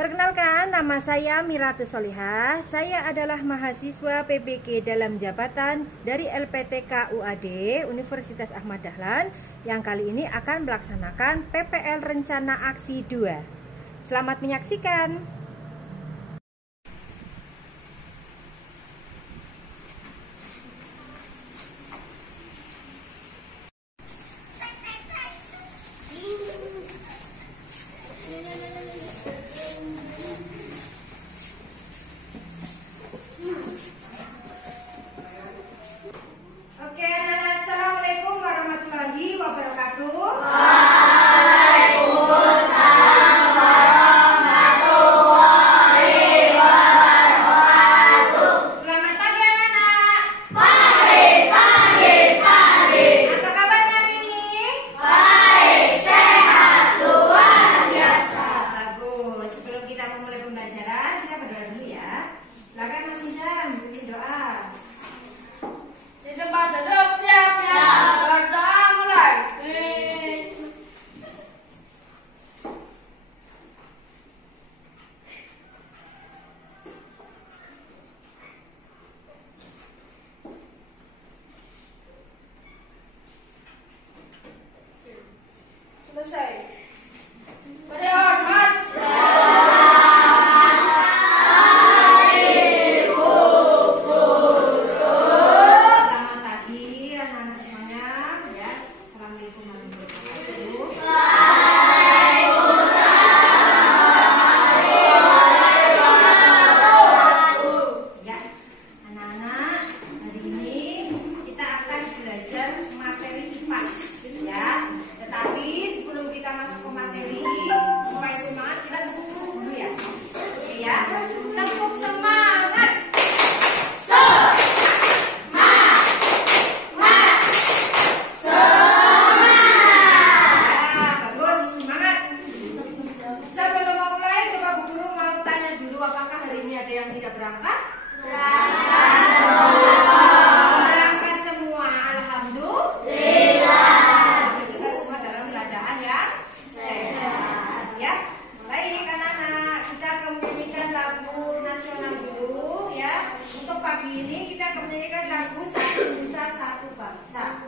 Perkenalkan, nama saya Miratus Solihah. Saya adalah mahasiswa PBG dalam jabatan dari LPTK UAD Universitas Ahmad Dahlan yang kali ini akan melaksanakan PPL Rencana Aksi 2. Selamat menyaksikan. Assalamualaikum warahmatullahi wabarakatuh. Waalaikumsalam warahmatullahi wabarakatuh. Selamat pagi anak-anak. Pagi. Apa kabarnya hari ini? Baik, sehat, luar biasa. Bagus. Sebelum kita memulai pembelajaran, kita berdoa dulu ya. Silakan Mas Izan, bimbing doa. Di tempat duduk siap-siap. Berdoa mulai. Selesai. Beri hormat. Selamat pagi anak-anak semuanya ya. Assalamualaikum warahmatullahi wabarakatuh. Ya, anak-anak, hari ini kita akan belajar materi IPA ya. Tetapi sebelum kita masuk ke materi, supaya semangat kita tepuk dulu ya. Oke ya. Tepuk semangat. Ya, bagus, semangat. Sebelum memulai, coba Bu Guru mau tanya dulu apakah hari ini ada yang tidak berangkat? Berangkat semua, alhamdulillah. Kita semua dalam keadaan yang sehat. Ya, baik anak-anak, kita akan menyanyikan lagu nasional dulu ya. Untuk pagi ini kita akan menyanyikan lagu Satu Nusa Satu Bangsa.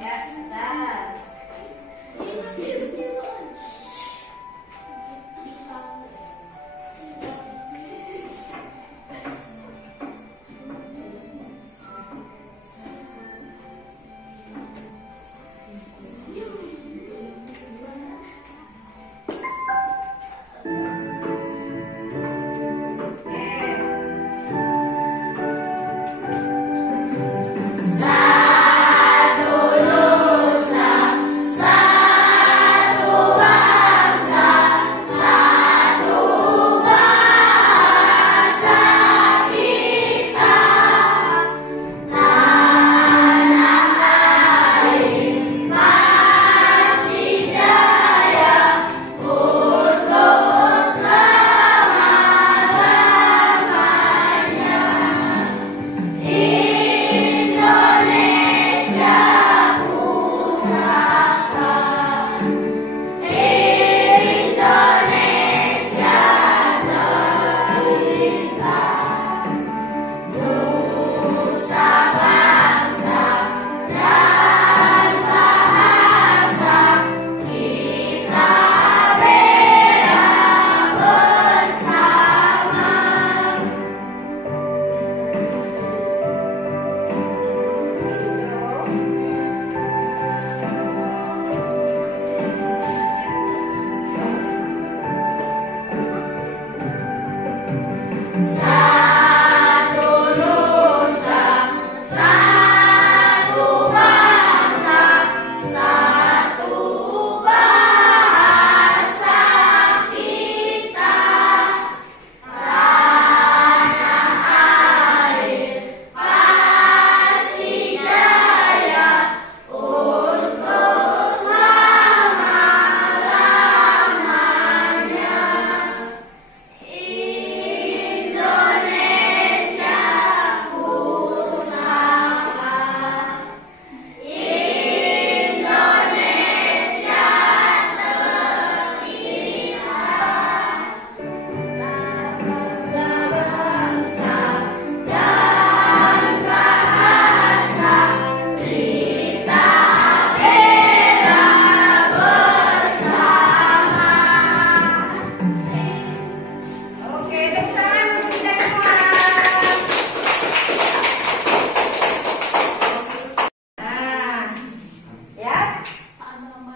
Ya, sebentar.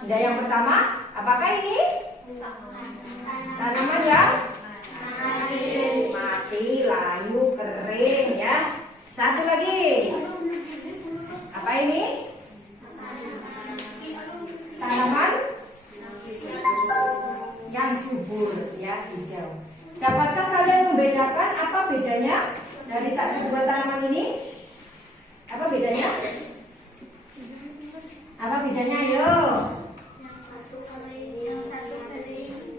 Tidak, yang pertama, apakah ini? Tanaman yang mati, layu, kering ya. Satu lagi. Apa ini? Tanaman yang subur ya, hijau. Dapatkah kalian membedakan apa bedanya dari dua tanaman ini? Apa bedanya? Apa bedanya? Ayo.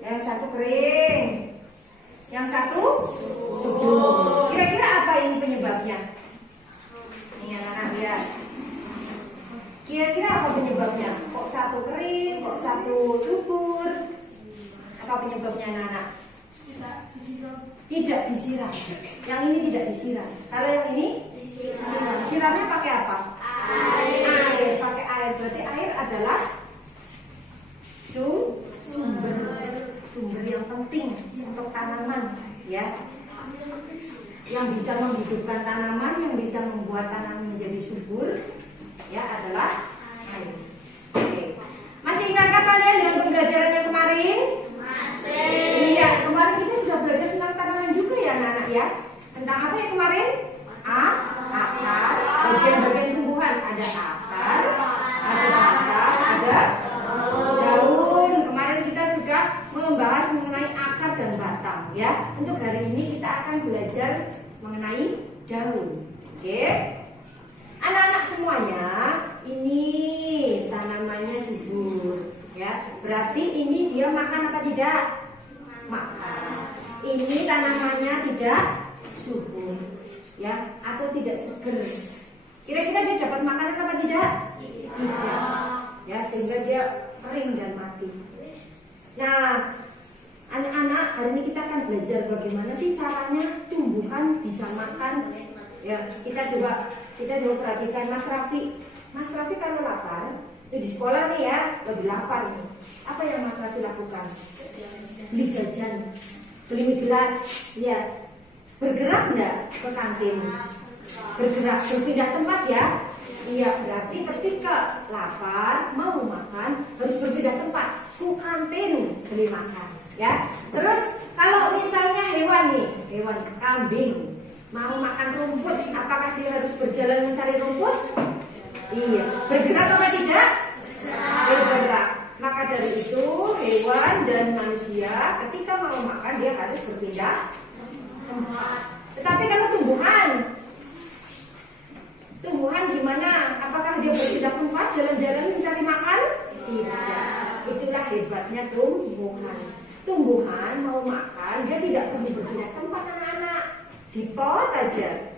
Yang satu kering, yang satu subur. Kira-kira apa ini penyebabnya? Nih anak-anak lihat. Kira-kira apa penyebabnya? Kok satu kering, kok satu subur? Apa penyebabnya anak-anak? Tidak disiram. Yang ini tidak disiram. Kalau yang ini disiram. Siramnya pakai apa? Air. Pakai air. Berarti air adalah sumber yang penting untuk tanaman, ya. Yang bisa menghidupkan tanaman, yang bisa membuat tanaman menjadi subur, ya, adalah air. Oke. Masih ingatkah kalian dengan pembelajaran yang kemarin? Iya, kemarin kita sudah belajar tentang tanaman juga ya anak-anak ya. Tentang apa ya kemarin? Akar, bagian-bagian tumbuhan. Ada akar, ada batang, ada daun. Kemarin kita sudah membahas mengenai akar dan batang ya. Untuk hari ini kita akan belajar mengenai daun. Oke. Anak-anak semuanya, ini tanamannya subur ya. Berarti ini dia makan apa tidak? Makan. Ini tanamannya tidak subur ya, atau tidak seger. Kira-kira dia dapat makanan apa tidak? Tidak. Ya, sehingga dia kering dan mati. Nah, anak-anak, hari ini kita akan belajar bagaimana sih caranya tumbuhan bisa makan. Ya, kita coba perhatikan Mas Raffi. Mas Raffi kalau lapar, di sekolah nih ya, lagi lapar. Apa yang Mas Raffi lakukan? Beli jajan, beli mie gelas, ya. Bergerak enggak ke kantin? Bergerak, berpindah tempat ya. Iya, berarti ketika lapar, mau makan, harus berpindah tempat. Ke kantin beli makan, ya. Terus kalau misalnya hewan nih, hewan kambing mau makan rumput, apakah dia harus berjalan mencari rumput? Iya. Bergerak apa tidak? Bergerak. Maka dari itu hewan dan manusia ketika mau makan dia harus berpindah tempat. Tetapi kalau tumbuhan gimana? Apakah dia berpindah tempat, jalan-jalan mencari makan? Tidak. Itulah hebatnya tumbuhan. Tumbuhan mau makan, dia tidak perlu berpindah tempat anak-anak. Di pot aja.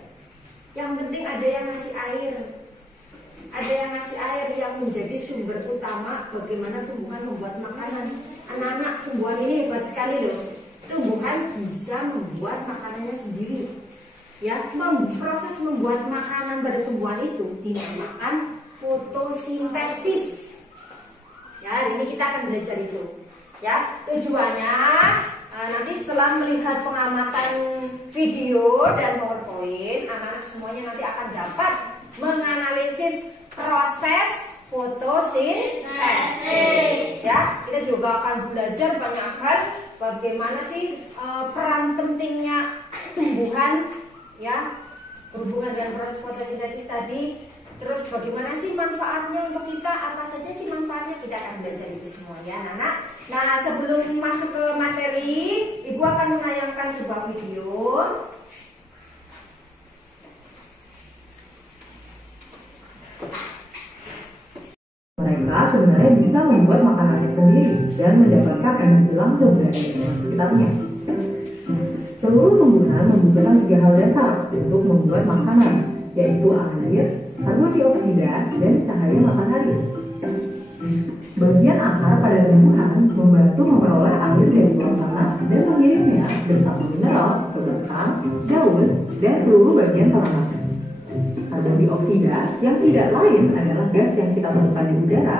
Yang penting ada yang ngasih air. Ada yang ngasih air yang menjadi sumber utama bagaimana tumbuhan membuat makanan. Anak-anak, tumbuhan ini hebat sekali loh. Tumbuhan bisa membuat makanannya sendiri. Ya, proses membuat makanan pada tumbuhan itu dinamakan fotosintesis. Ya, hari ini kita akan belajar itu. Ya, tujuannya nanti setelah melihat pengamatan video dan PowerPoint, anak-anak semuanya nanti akan dapat menganalisis proses fotosintesis. Ya, kita juga akan belajar banyak hal bagaimana sih peran pentingnya tumbuhan ya berhubungan dengan proses fotosintesis tadi. Terus bagaimana sih manfaatnya untuk kita? Apa saja sih manfaatnya? Kita akan belajar itu semua ya anak-anak. Nah, sebelum masuk ke materi, Ibu akan menayangkan sebuah video. Mereka sebenarnya bisa membuat makanannya sendiri dan mendapatkan energi langsung dari lingkungan sekitarnya. Seluruh tumbuhan membutuhkan 3 hal dasar untuk membuat makanan, yaitu air, karbon dioksida, dan cahaya matahari. Bagian akar pada tumbuhan membantu memperoleh air dari bawah tanah dan mengirimnya bersama mineral ke batang, daun, dan seluruh bagian tanaman. Karbon dioksida yang tidak lain adalah gas yang kita temukan di udara,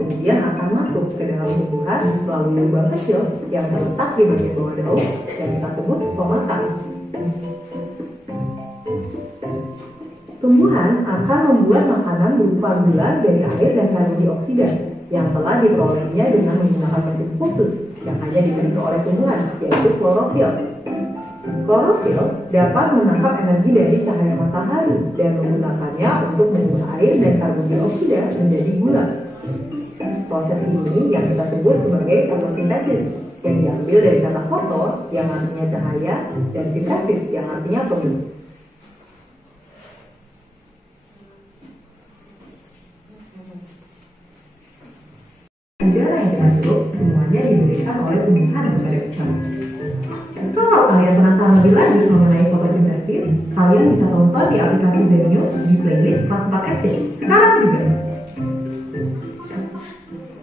kemudian akan masuk ke dalam tumbuhan melalui lubang kecil yang terletak di bagian bawah daun yang kita sebut stomata. Tumbuhan akan membuat makanan berupa gula dari air dan karbon dioksida yang telah diperolehnya dengan menggunakan metode khusus yang hanya dimiliki oleh tumbuhan, yaitu klorofil. Klorofil dapat menangkap energi dari cahaya matahari dan menggunakannya untuk mengubah air dan karbon dioksida menjadi gula. Proses ini yang kita sebut sebagai fotosintesis, yang diambil dari kata foto yang artinya cahaya dan sintesis yang artinya pembentuk. Udara yang kita hirup semuanya diberikan oleh tumbuhan kepada kita. Kalau kalian penasaran lebih lanjut mengenai fotosintesis, kalian bisa tonton di aplikasi Zenius di playlist kelas 4 SD. Sekarang juga.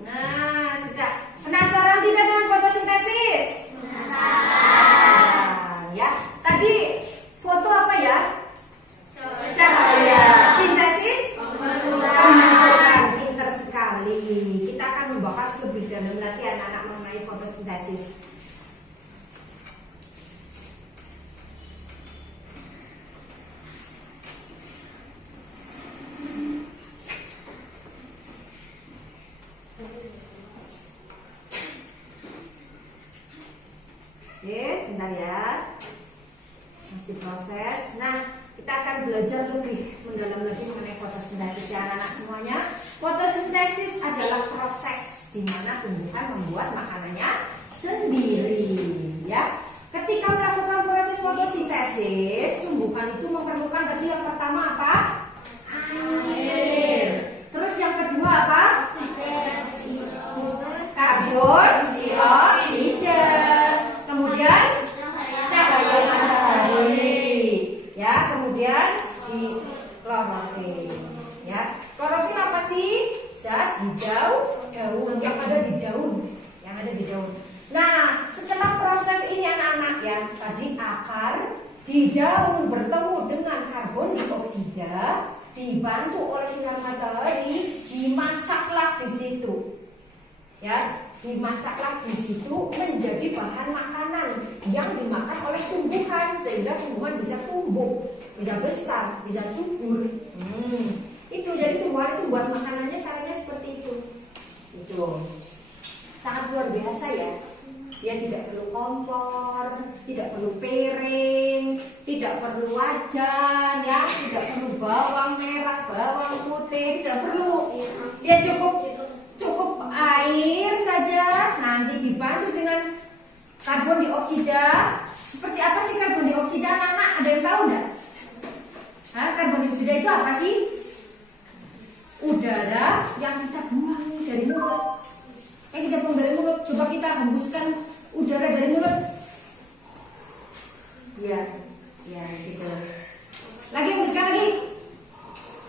Nah, sudah penasaran tidak dengan fotosintesis? Penasaran. Ya, tadi foto apa ya? Cahaya. Sintesis? Pembentukan. Pinter sekali. Kita akan membahas lebih dalam lagi anak-anak mengenai fotosintesis. Oke, sebentar ya. Masih proses. Nah, kita akan belajar lebih mendalam lagi mengenai fotosintesis ya anak-anak semuanya. Fotosintesis adalah proses di mana tumbuhan membuat makanannya sendiri, ya. Ketika melakukan proses fotosintesis, tumbuhan itu memerlukan tadi yang pertama apa? Air. Terus yang kedua apa? Karbon dioksida. Kemudian cahaya matahari, ya. Kemudian di klorofil, ya. Klorofil apa sih? Zat hijau daun yang ada di daun, Nah, setelah proses ini anak-anak ya, tadi akar di daun bertemu dengan karbon dioksida, dibantu oleh sinar matahari, dimasaklah di situ, ya. Dimasaklah di situ menjadi bahan makanan yang dimakan oleh tumbuhan sehingga tumbuhan bisa tumbuh, bisa besar, bisa subur. Itu jadi tumbuhan itu buat makanannya caranya seperti itu. Itu sangat luar biasa ya. Dia tidak perlu kompor, tidak perlu piring, tidak perlu wajan, ya, tidak perlu bawang merah, bawang putih, tidak perlu. Dia cukup air saja, nanti dibantu dengan karbon dioksida. Seperti apa sih karbon dioksida, anak-anak? Ada yang tahu enggak? Karbon dioksida itu apa sih? Udara yang kita buang dari mulut. Kita buang dari mulut. Coba kita hembuskan udara dari mulut. Ya, gitu. Lagi hembuskan lagi.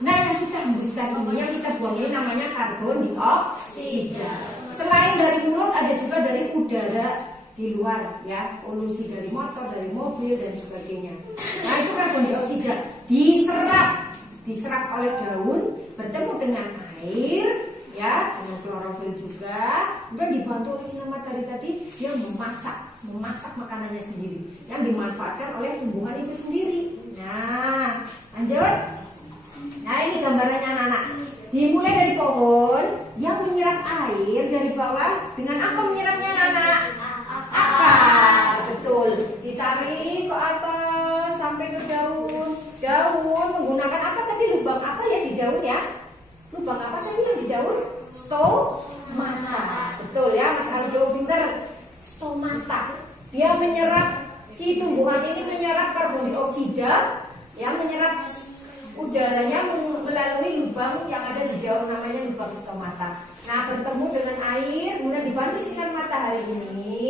Nah, yang kita hembuskan ini, yang kita buang ini namanya karbon dioksida. Selain dari mulut, ada juga dari udara di luar, ya, polusi dari motor, dari mobil dan sebagainya. Nah, itu karbon dioksida diserap oleh daun, bertemu dengan air, ya, dengan klorofil juga, dan dibantu oleh sinar matahari tadi, dia memasak makanannya sendiri, yang dimanfaatkan oleh tumbuhan itu sendiri. Nah, lanjut. Nah, ini gambarannya anak-anak. Dimulai dari pohon yang menyerap air dari bawah dengan apa menyerapnya anak-anak? Akar, betul. Ditarik ke atas sampai ke daun. Daun menggunakan apa tadi? Lubang apa ya di daun ya? Lubang apa tadi yang di daun? Stomata. Betul ya, Mas Aldo pinter. Stomata. Dia menyerap, si tumbuhan ini menyerap karbon dioksida, yang menyerap udaranya melalui lubang yang ada di daun, namanya lubang stomata. Nah, bertemu dengan air, kemudian dibantu sinar matahari ini,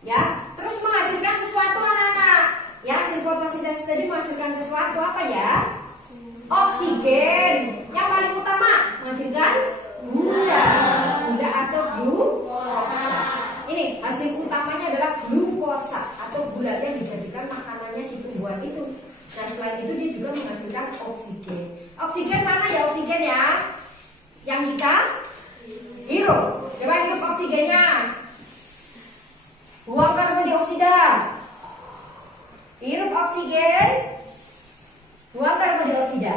ya, terus menghasilkan sesuatu anak-anak. Ya, hasil fotosintesis tadi menghasilkan sesuatu apa ya? Oksigen. Yang paling utama menghasilkan gula atau glukosa. Ini hasil utamanya adalah glukosa atau gula yang dijadikan makanannya si tumbuhan itu. Nah, selain itu dia juga menghasilkan oksigen. Oksigen mana ya oksigen ya? Yang kita hirup. Coba hirup oksigennya. Buang karbon dioksida. Hirup oksigen. Buang karbon dioksida.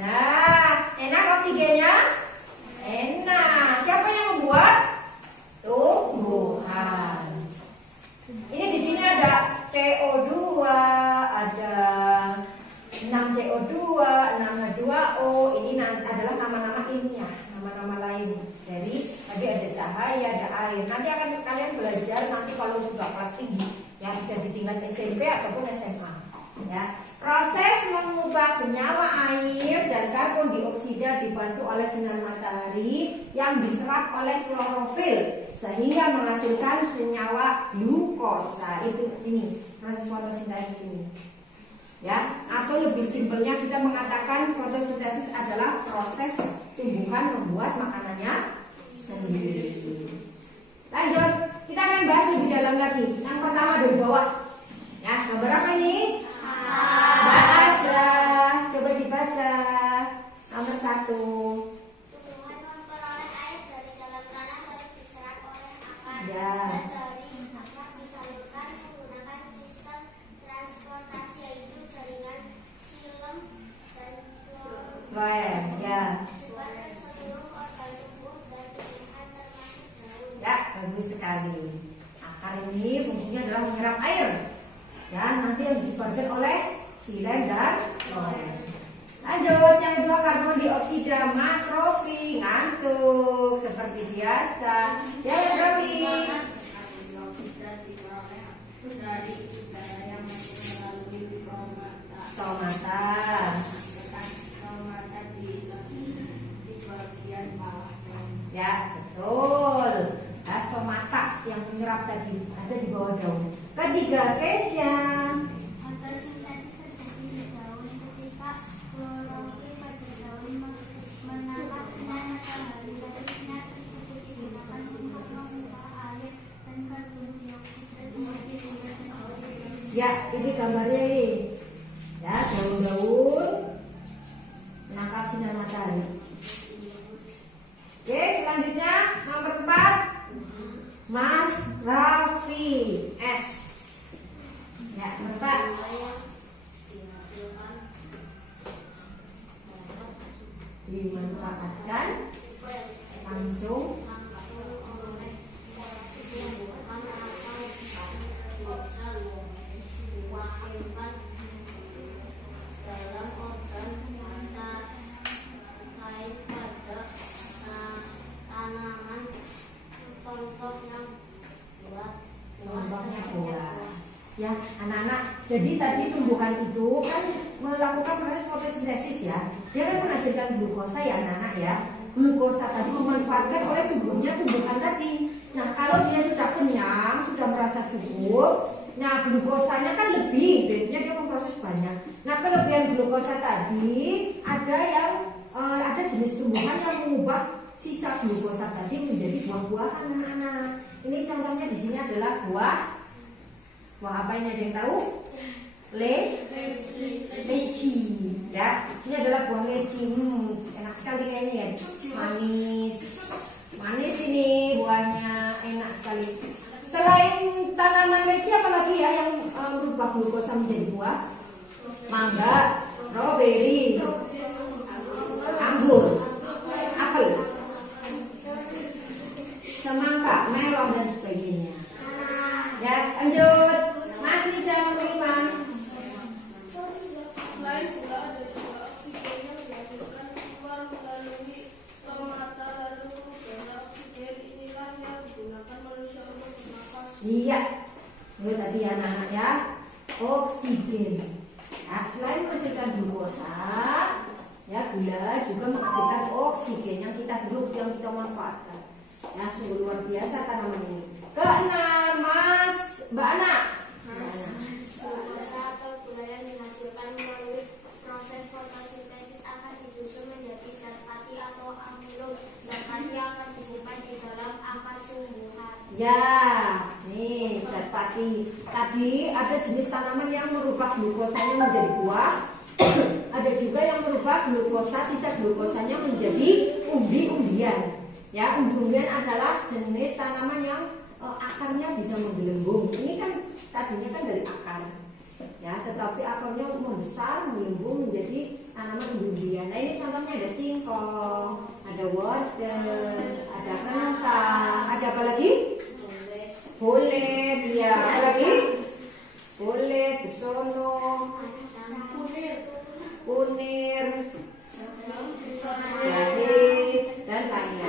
Nah, enak oksigennya? Enak. nama lain dari tadi ada cahaya, ada air. Nanti akan kalian belajar nanti kalau sudah kelas tinggi yang bisa di tingkat SMP ataupun SMA. Ya, proses mengubah senyawa air dan karbon dioksida dibantu oleh sinar matahari yang diserap oleh klorofil sehingga menghasilkan senyawa glukosa. Itu ini proses fotosintesis ini. Ya, atau lebih simpelnya kita mengatakan fotosintesis adalah proses tumbuhan membuat makanannya sendiri. Lanjut, kita akan bahas lebih dalam lagi. Yang pertama dari bawah. Ya, gambar apa ini? Bahasa. Coba dibaca. Nomor 1. Tumbuhan memperoleh air dari dalam tanah lalu diserap oleh akar Ya. dan dari akar disalurkan menggunakan sistem transportasi yaitu jaringan xilem dan Floem, ya. sebagai seluruh organ tubuh dan tumbuhan termasuk daun. Ya, bagus sekali. Akar ini fungsinya adalah menyerap air. Dan nanti yang disebarkan oleh xilem dan floem. Lanjut, yang kedua karbon dioksida. Mas Rofi ngantuk seperti biasa. Ya, Mas Rofi. Karbon dioksida diperoleh dari udara yang masuk melalui Stomata. stomata di bagian bawah. Ya, betul. Nah, stomata yang menyerap tadi ada di bawah daun. Ketiga, Kesya. Fotosintesis terjadi di daun ketika klorofil pada daun menangkap sinar matahari. Lalu sinar tersebut digunakan untuk mengubah air dan karbon dioksida menjadi oksigen. Ya, ini gambarnya ini. Ya, daun-daun menangkap sinar matahari. Oke, selanjutnya nomor 4. Mas Raffi S. Ya, nomor 4. Dimanfaatkan langsung dalam organ lain pada tanaman, contoh yang buah. contohnya buah. Ya, anak-anak. Jadi tadi tumbuhan itu kan melakukan proses fotosintesis ya. Dia kan menghasilkan glukosa ya anak-anak ya. Glukosa tadi dimanfaatkan oleh tubuhnya tumbuhan tadi. Nah, kalau dia sudah kenyang, sudah merasa cukup, nah glukosanya kan lebih, biasanya dia memproses banyak. Nah, kelebihan glukosa tadi ada jenis tumbuhan yang mengubah sisa glukosa tadi menjadi buah-buahan anak-anak. Ini contohnya di sini adalah buah apa ini, ada yang tahu? Leci. Ya, ini adalah buah leci. Enak sekali kayaknya ya. Manis ini buahnya, enak sekali. Selain tanaman leci apalagi ya yang merubah glukosa menjadi buah? Mangga, stroberi, anggur, apel, semangka, melon dan sebagainya. Ya, lanjut. Masih jam 5. Selain gula, ada juga oksigen yang dihasilkan keluar melalui stomata. Lalu udara oksigen inilah yang digunakan manusia untuk bernafas. Iya, itu tadi anak-anak ya, oksigen. Nah, selain menghasilkan glukosa, ya gula juga menghasilkan oksigen yang kita hirup, yang kita manfaatkan. Ya, sungguh luar biasa tanaman ini. Keenam, Mbak Ana. Glukosa atau gula yang dihasilkan melalui proses fotosintesis akan disusun menjadi zat pati atau amilum. Zat pati akan disimpan di dalam akar tumbuhan. Ya, nih zat pati. Tadi ada jenis tanaman yang merubah glukosanya menjadi buah. Ada juga yang merubah glukosa, sisa glukosanya menjadi umbi-umbian. Ya, umbi-umbian adalah jenis tanaman yang akarnya bisa menggelembung. Ini kan tadinya kan dari akar. Ya, tetapi akarnya membesar, menggelembung menjadi tanaman umbi-umbian. Nah, ini contohnya ada singkong, ada wortel, ada kentang, ada apa lagi? Bolet, ya, apa lagi? Bolet, besono, kunir, jahe, dan lain-lain.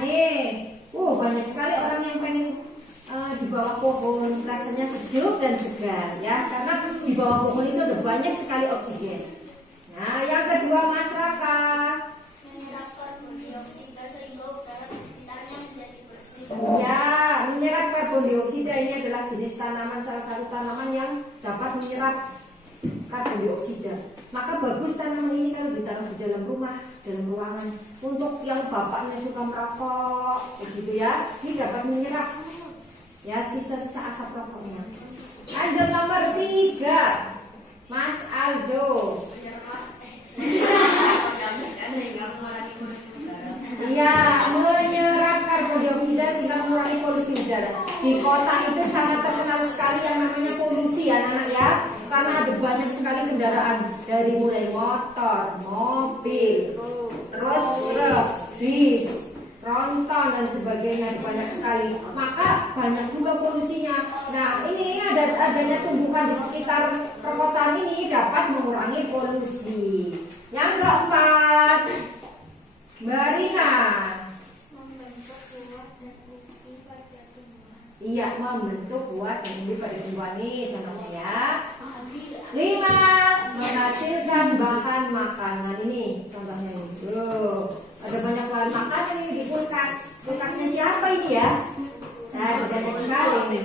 nih. Banyak sekali orang yang pengen di bawah pohon, rasanya sejuk dan segar ya, karena di bawah pohon itu ada banyak sekali oksigen. Nah, yang kedua Mas Raka. Menyerap karbon dioksida sehingga udara di sekitarnya menjadi bersih. Ya, menyerap karbon dioksida ini adalah jenis tanaman, salah satu tanaman yang dapat menyerap karbon dioksida. Maka bagus tanaman ini kalau ditaruh di dalam rumah, dalam ruangan. Untuk yang bapaknya suka merokok, begitu ya, ini dapat menyerap ya sisa-sisa asap rokoknya. Lanjut nomor 3, Mas Aldo. Iya, menyerap karbon dioksida sehingga mengurangi polusi udara. Di kota itu sangat terkenal sekali yang namanya polusi ya anak-anak ya, karena ada banyak sekali kendaraan dari mulai motor, mobil, terus truk, bis, tronton dan sebagainya, banyak sekali. Maka banyak juga polusinya. Nah, ini adanya tumbuhan di sekitar perkotaan ini dapat mengurangi polusi. Yang keempat, Mbak Rina. Membentuk buah dan bukti pada tumbuhan. Iya, membentuk buah dan bukti pada tumbuhan nih contohnya ya. 5, menghasilkan bahan makanan ini contohnya nih. Ada banyak bahan makanan ini di kulkas. Kulkasnya siapa ini ya? Nah, banyak sekali nih.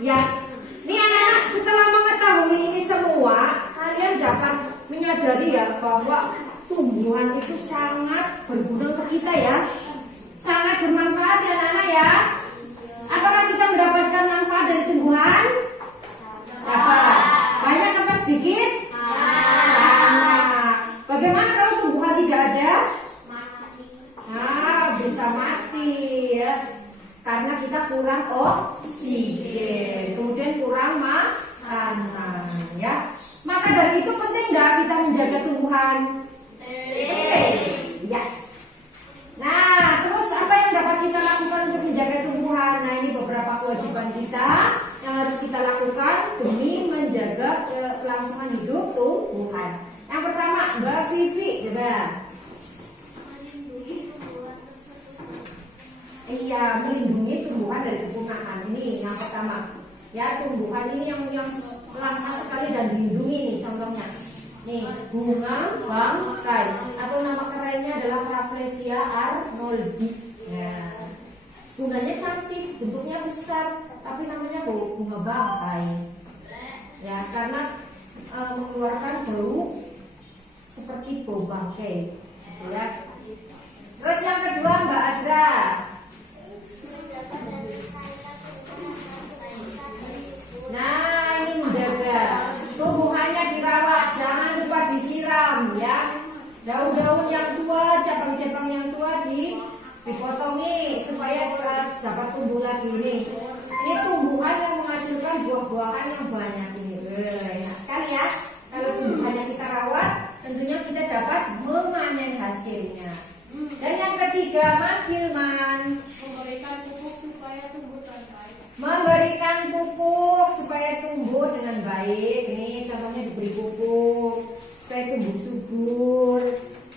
Ya, ini anak-anak setelah mengetahui ini semua, kalian dapat menyadari ya bahwa tumbuhan itu sangat berguna untuk kita ya, sangat bermanfaat ya anak-anak ya. Apakah kita mendapatkan manfaat dari tumbuhan? Dapat. Banyak apa sedikit? Banyak. Bagaimana kalau tumbuhan tidak ada? Nah, bisa mati ya, karena kita kurang oksigen, kemudian kurang makanan ya. Maka dari itu penting nggak kita menjaga tumbuhan? Ya. Nah, terus apa yang dapat kita lakukan untuk menjaga tumbuhan? Nah, ini beberapa kewajiban kita yang harus kita lakukan demi menjaga kelangsungan hidup tumbuhan. Yang pertama, Mbak Vivi, coba. Iya, melindungi tumbuhan dari kepunahan. Ini yang pertama. Ya, tumbuhan ini yang langka sekali dan dilindungi nih contohnya. Nih, bunga bangkai atau nama kerennya adalah Rafflesia arnoldi. Ya. Bunganya cantik, bentuknya besar, tapi namanya bunga bangkai. Ya, karena mengeluarkan bau seperti bau bangkai. Ya. Terus yang kedua Mbak Azra. Nah, ini menjaga tumbuhannya, dirawat, jangan lupa disiram ya. Daun-daun yang tua, cabang-cabang yang tua dipotong nih supaya dapat tumbuh lagi nih. Ini tumbuhan yang menghasilkan buah-buahan yang banyak ini. Enak sekali ya. Kalau tumbuhannya kita rawat, tentunya kita dapat memanen hasilnya. Dan yang ketiga, Mas Hilman. Memberikan pupuk supaya tumbuh dengan baik. Memberikan pupuk supaya tumbuh dengan baik. Ini contohnya diberi pupuk supaya tumbuh subur.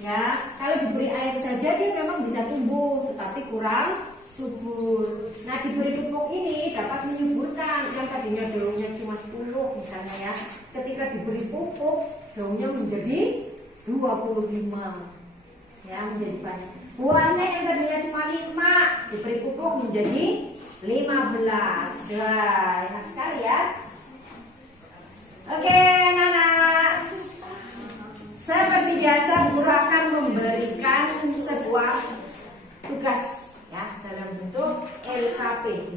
Ya, kalau diberi air saja dia memang bisa tumbuh, tetapi kurang subur. Nah, diberi pupuk ini dapat menyuburkan yang tadinya daunnya cuma 10 misalnya ya. Ketika diberi pupuk, daunnya menjadi 25. Ya, menjadi banyak. Buahnya yang tadinya cuma 5, diberi pupuk menjadi 15. Wah, enak sekali ya. Oke, anak-anak. Seperti biasa, guru akan memberikan sebuah tugas ya dalam bentuk LKPD.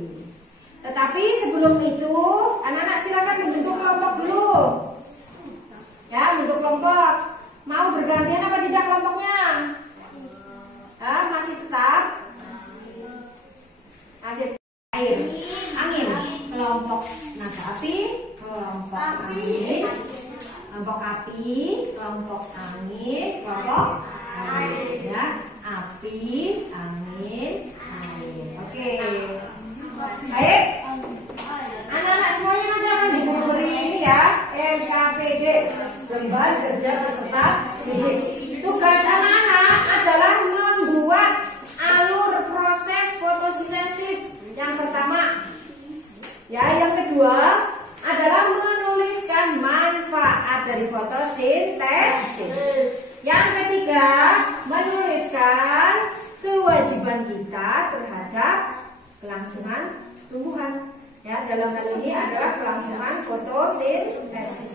Tetapi sebelum itu, anak-anak silakan membentuk kelompok dulu. Ya, bentuk kelompok. Mau bergantian apa tidak kelompoknya? Masih tetap? Masih air, angin, kelompok naga api, kelompok angin, kelompok api, kelompok angin, kelompok air, ya, api, angin, air. Oke, baik. Anak-anak semuanya nanti akan diberi ini ya, LKPD, lembar kerja peserta didik. Tugas anak-anak adalah membuat alur Ya, yang kedua adalah menuliskan manfaat dari fotosintesis. Yang ketiga, menuliskan kewajiban kita terhadap kelangsungan tumbuhan. Ya, dalam hal ini adalah kelangsungan fotosintesis.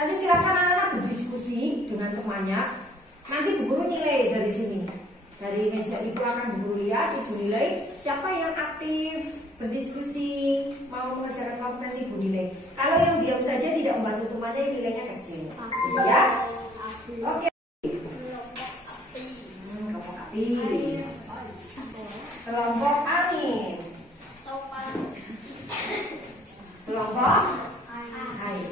Nanti silakan anak-anak berdiskusi dengan temannya. Nanti Bu Guru nilai dari sini. Dari meja ibu akan Bu Guru lihat, ibu nilai siapa yang aktif berdiskusi mau mengerjakan kelompok, nanti Ibu nilai. Kalau yang diam saja tidak membantu temannya, nilainya kecil. Ya, oke. Kelompok api, kelompok angin, kelompok air.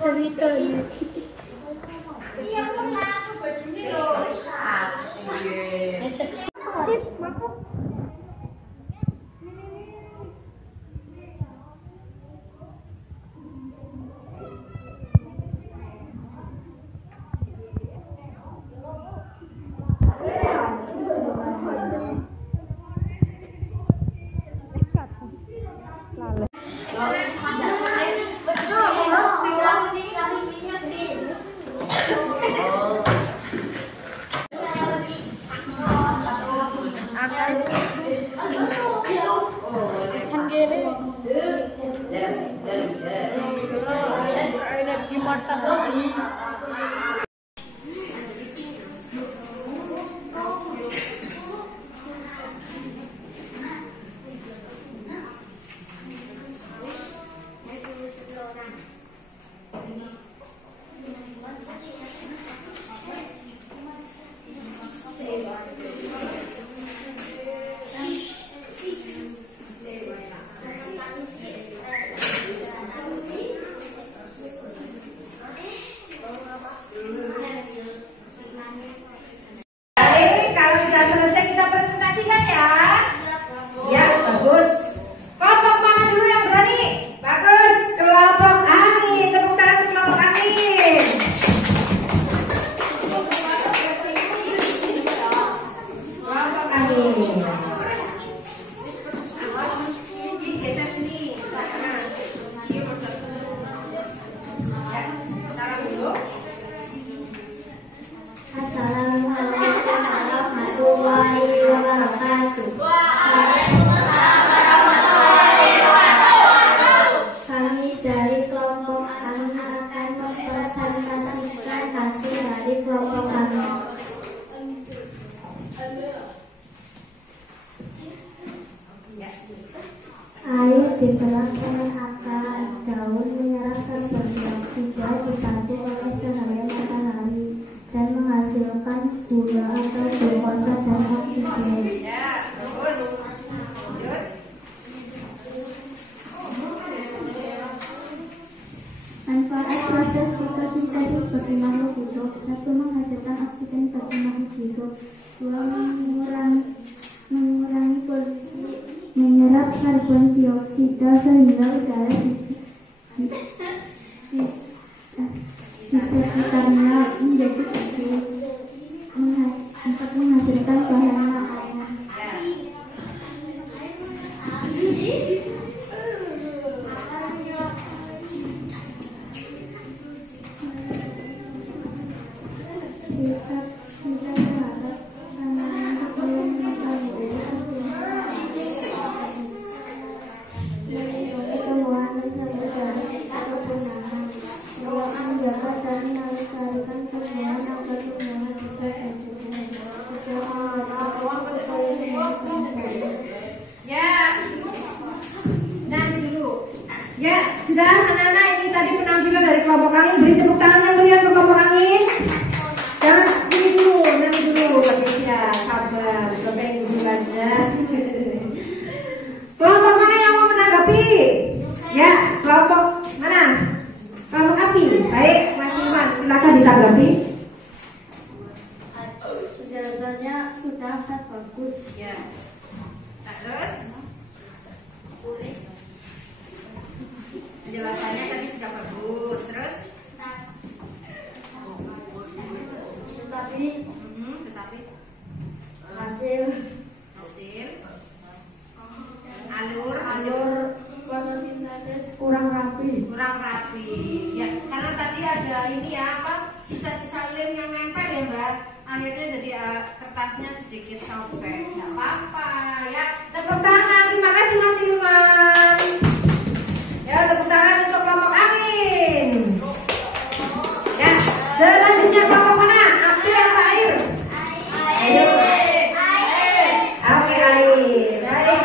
Cerita ini. Air diserap oleh akar, daun menyerap karbon dioksida dibantu oleh cahaya matahari dan menghasilkan gula atau glukosa dan oksigen. Ya, terus. Lanjut. Manfaat proses fotosintesis bagi makhluk hidup: 1. Menghasilkan oksigen bagi makhluk hidup. 2. Mengurangi polusi, menyerap karbon dioksida sehingga udara di sekitarnya menjadi bersih. 4. Menghasilkan bahan makanan. Kita berharap tanaman yang melindungi tumbuhan dan sayur dari kepunahan, menjaga dan melestarikan tumbuhan agar tumbuhan bisa Ya, nanti dulu. Ya, sudah anak-anak, ini tadi penampilan dari kelompok angin. Beri tepuk tangan yang meriah ke kelompok angin. Jangan sini dulu, nanti dulu. Ya, sabar, sampai bulannya. Kelompok mana yang mau menanggapi? Ya, kelompok mana? Kelompok api. Baik, Mas Iman, silakan ditanggapi. Penjelasannya sudah sangat bagus. Ya. Nah, terus? Penjelasannya tadi sudah bagus. Terus? Tetapi Tetapi hasil kertasnya sedikit sobek. Nggak apa-apa ya. Tepuk tangan. Terima kasih Mas Ilman. Ya, tepuk tangan untuk kelompok angin. Ya, selanjutnya kelompok mana? Api apa air? Air. Oke, air. Air.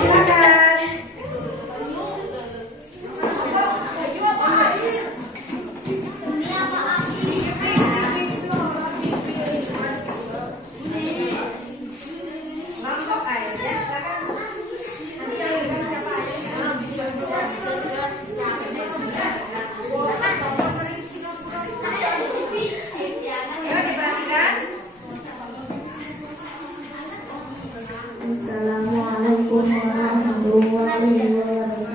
Silakan. Kelompok air ya, silakan. Nanti yang pegang siapa ayo diperhatikan. Assalamualaikum warahmatullahi wabarakatuh.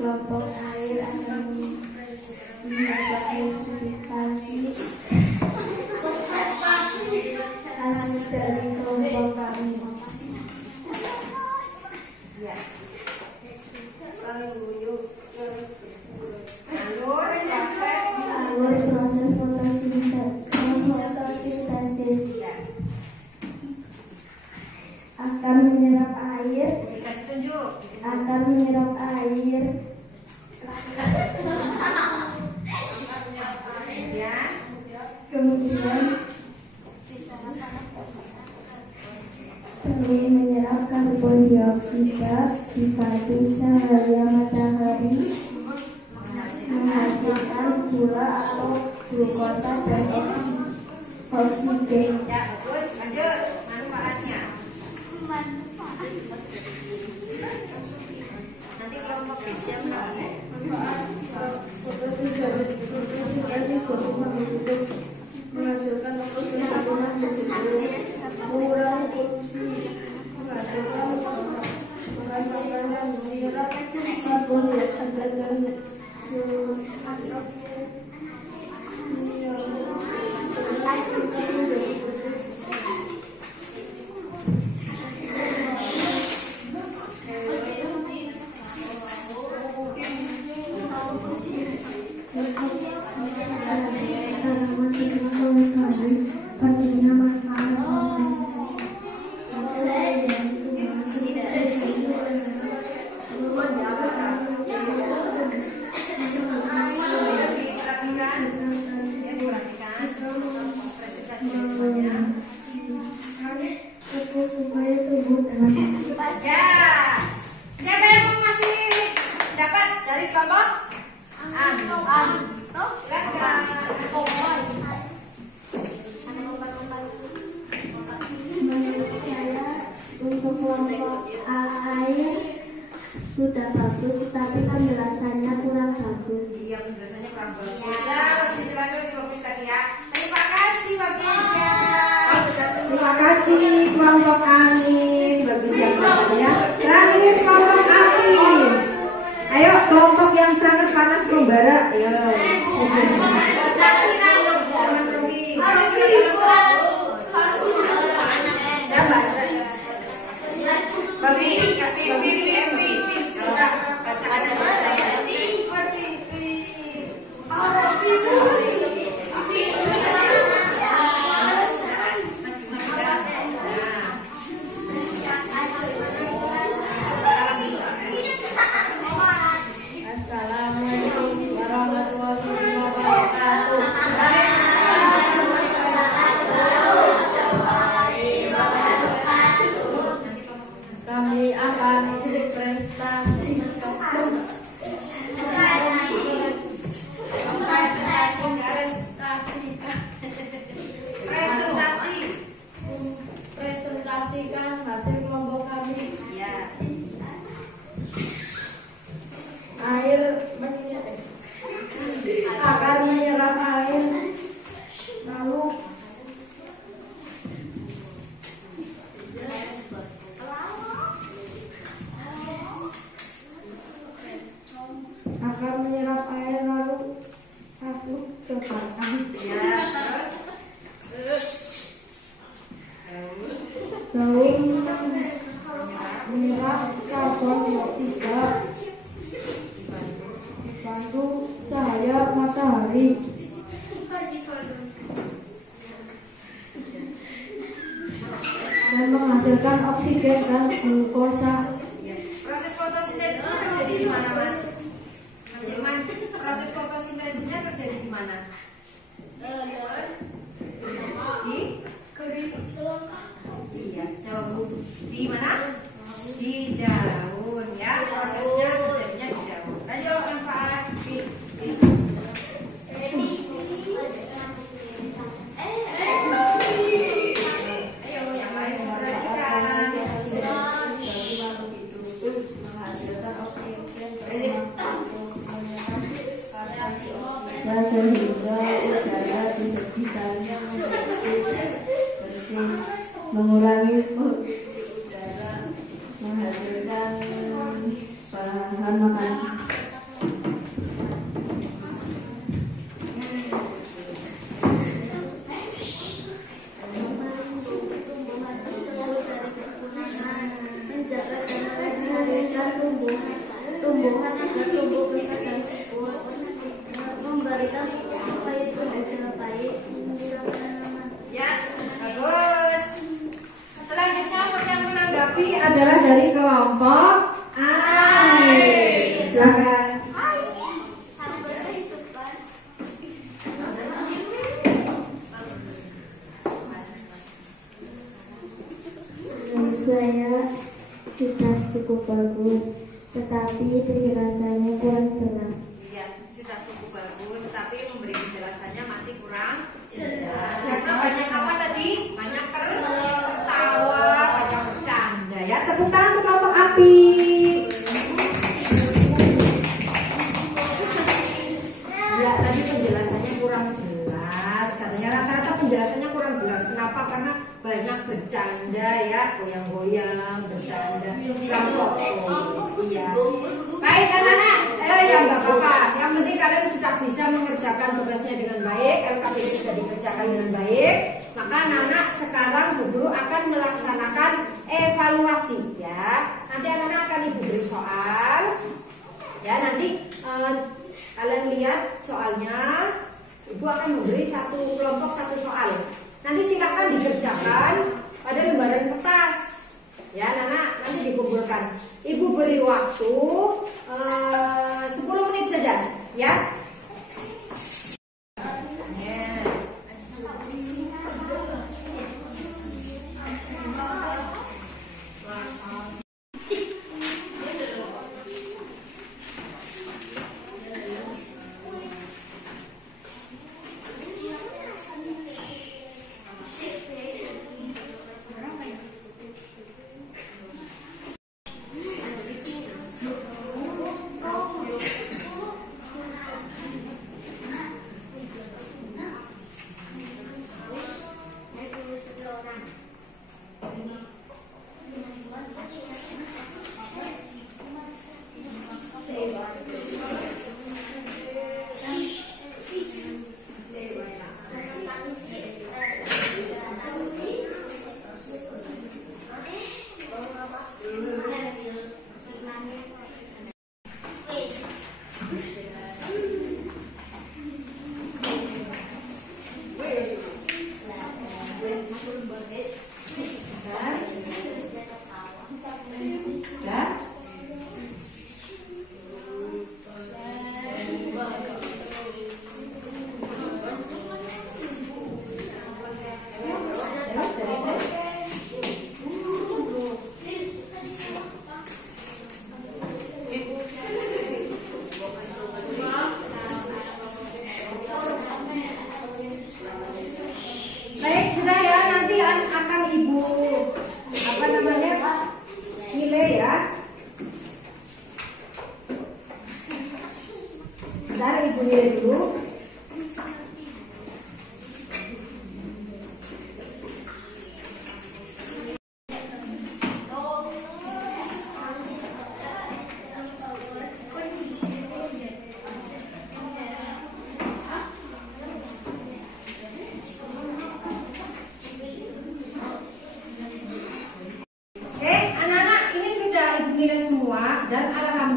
Kelompok air akan mengidentifikasi hasil dari kelompok kami. Alur proses Alur fotosintesis akan menyerap air, dikasih tunjuk. akan menyerap air, Ya. kemudian demi menyerap karbon dioksida dibantu cahaya matahari menghasilkan gula atau glukosa dan oksigen. Ya, bagus. Lanjut. Manfaatnya. Nanti kelompok Asia menang. Menghasilkan oksigen mengurangi polusi, menghasilkan bahan makanan, menyerap karbon dioksida dan pentingnya manfaat supaya tubuh tahan. Ya. Siapa yang mau masih dapat dari kelompok? Silakan. Menurut saya untuk kelompok air sudah bagus, tapi penjelasannya kurang bagus. Iya, penjelasannya kurang bagus. Ya, masih dibantu lebih bagus tadi ya. Terima kasih Bapak Ija. Terima kasih kelompok angin. Bagus ya ya. Terakhir kelompok api. Ayo kelompok yang sangat panas membara. Ayo. Assalamualaikum warahmatullahi wabarakatuh. Kami akan berprestasi. Presentasikan hasil kelompok kami. Ya. Air akan menyerap air, lalu masuk ke batang. Ya, terus Daun menyerap karbon dioksida matahari dan menghasilkan oksigen dan glukosa. Proses fotosintesisnya terjadi di mana, Mas? Mas Iman, proses fotosintesisnya terjadi di mana? Iya, jauh. Di mana? Di daun, ya. Prosesnya terjadinya di daun. Ayo, Mas Pak. Ayo, yang lain perhatikan. Dan sehingga udara di sekitarnya menjadi bersih, mengurangi udara, menghasilkan bahan makanan. Tumbuhan agar tumbuh besar dan subur, memberikan baik dan baik. Ya, bagus. Selanjutnya yang menanggapi adalah dari kelompok A. Silakan. Menurut saya sudah cukup bagus, tetapi penjelasannya kurang jelas. Iya, sudah cukup bagus, tapi memberi penjelasannya masih kurang jelas. Karena banyak apa tadi? Banyak tertawa, banyak bercanda. Ya, tepuk tangan untuk kelompok api. Ya, tadi penjelasannya kurang jelas. Katanya rata-rata penjelasannya kurang jelas. Kenapa? Karena banyak bercanda ya, goyang-goyang, bercanda, kurang fokus. Iya. Baik anak-anak, ya nggak apa-apa. Yang penting kalian sudah bisa mengerjakan tugasnya dengan baik, LKPD sudah dikerjakan dengan baik. Maka anak-anak sekarang Bu Guru akan melaksanakan evaluasi ya. Nanti anak-anak akan Ibu beri soal. Ya nanti kalian lihat soalnya. Ibu akan memberi satu kelompok satu soal. Nanti silakan dikerjakan pada lembaran kertas. Ya, Nana nanti dikumpulkan. Ibu beri waktu 10 menit saja, ya.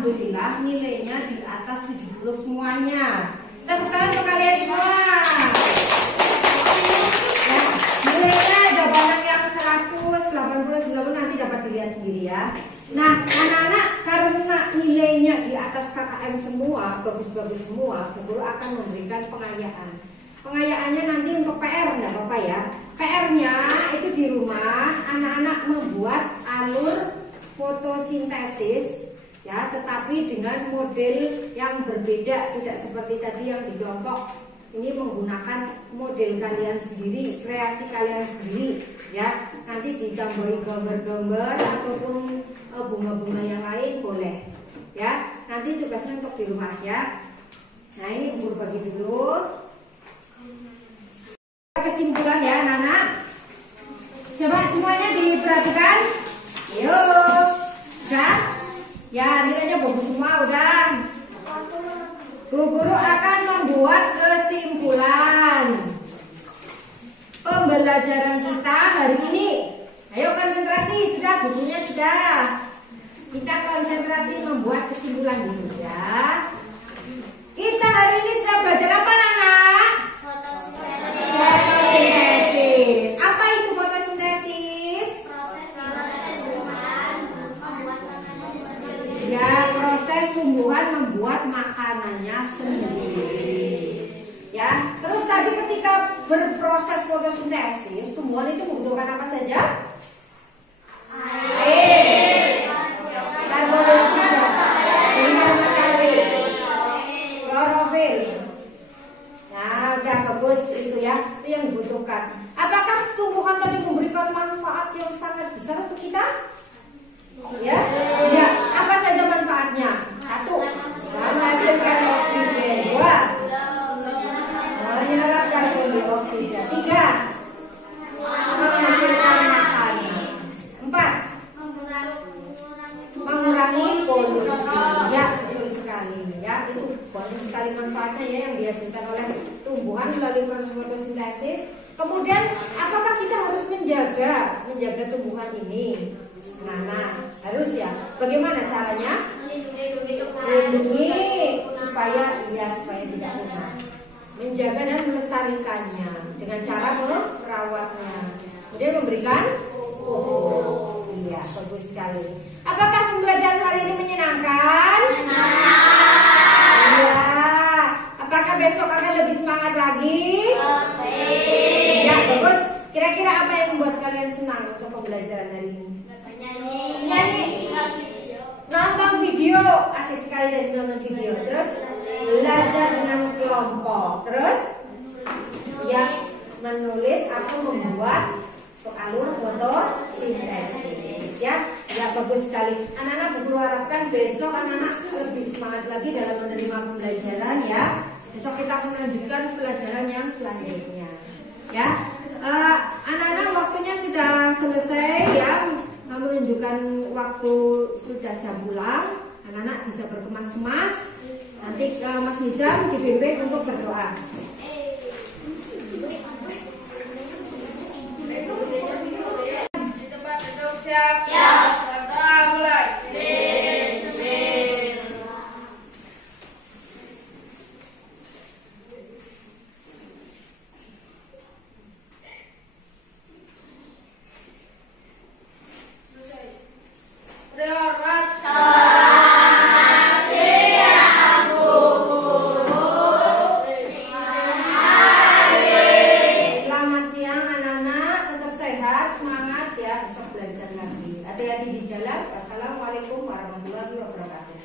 Alhamdulillah nilainya di atas 70 semuanya. Tepuk tangan untuk kalian semua. Ya, nilainya ada barang yang 180 nanti dapat dilihat sendiri ya. Nah, anak-anak karena nilainya di atas KKM semua, bagus-bagus semua, guru akan memberikan pengayaan. Pengayaannya nanti untuk PR enggak apa-apa ya. PR-nya itu di rumah anak-anak membuat alur fotosintesis ya, tetapi dengan model yang berbeda, tidak seperti tadi yang di kelompok. Ini menggunakan model kalian sendiri, kreasi kalian sendiri ya. Nanti ditambahi gambar-gambar ataupun bunga-bunga yang lain boleh ya. Nanti tugasnya untuk di rumah ya. Nah, ini guru bagi dulu kesimpulan ya anak-anak. Coba semuanya diperhatikan. Yuk, udah? Ya, nilainya bagus semua udah. Bu guru akan membuat kesimpulan pembelajaran kita hari ini. Ayo konsentrasi, sudah bukunya sudah. Kita konsentrasi membuat kesimpulan dulu ya. Kita hari ini sudah belajar apa anak-anak? Fotosintesis. Apa itu fotosintesis? Proses tumbuhan membuat makanannya sendiri. Ya, proses tumbuhan membuat makanannya sendiri. Ya, terus tadi ketika berproses fotosintesis, tumbuhan itu membutuhkan apa saja? Air, karbon dioksida, sinar matahari, klorofil. Nah, udah bagus itu ya, itu yang dibutuhkan. Apakah tumbuhan tadi memberikan manfaat yang sangat besar untuk kita? Ya, ya. Apa saja manfaatnya? 1, menghasilkan oksigen. 2, menyerap karbon dioksida. 3, menghasilkan makanan. 4, mengurangi polusi. Ya, betul sekali ya. Itu banyak sekali manfaatnya ya yang dihasilkan oleh tumbuhan melalui proses fotosintesis. Kemudian, apakah kita harus menjaga tumbuhan ini? Nah, harus ya. Bagaimana caranya? Lindungi supaya tidak punah. Menjaga dan melestarikannya dengan cara merawatnya. Kemudian memberikan pupuk. Iya, bagus sekali. Apakah pembelajaran hari ini menyenangkan? Iya. Apakah besok akan lebih semangat lagi? Ya, bagus. Kira-kira apa yang membuat kalian senang untuk pembelajaran hari ini? Nyanyi, nonton video, asik sekali dari nonton video. Terus belajar dengan kelompok. Terus ya menulis atau membuat alur fotosintesis. Ya, bagus sekali. Anak-anak guru harapkan besok anak-anak lebih semangat lagi dalam menerima pembelajaran ya. Besok kita akan melanjutkan pelajaran yang selanjutnya. Ya, anak-anak waktunya sudah selesai ya. Menunjukkan waktu sudah jam pulang. Anak-anak bisa berkemas-kemas. Nanti Mas Nizam dibimbing untuk berdoa. Di tempat duduk siap. Berdoa mulai. Selamat siang anak-anak, tetap sehat, semangat ya, besok belajar lagi. Hati-hati di jalan. Wassalamualaikum warahmatullahi wabarakatuh.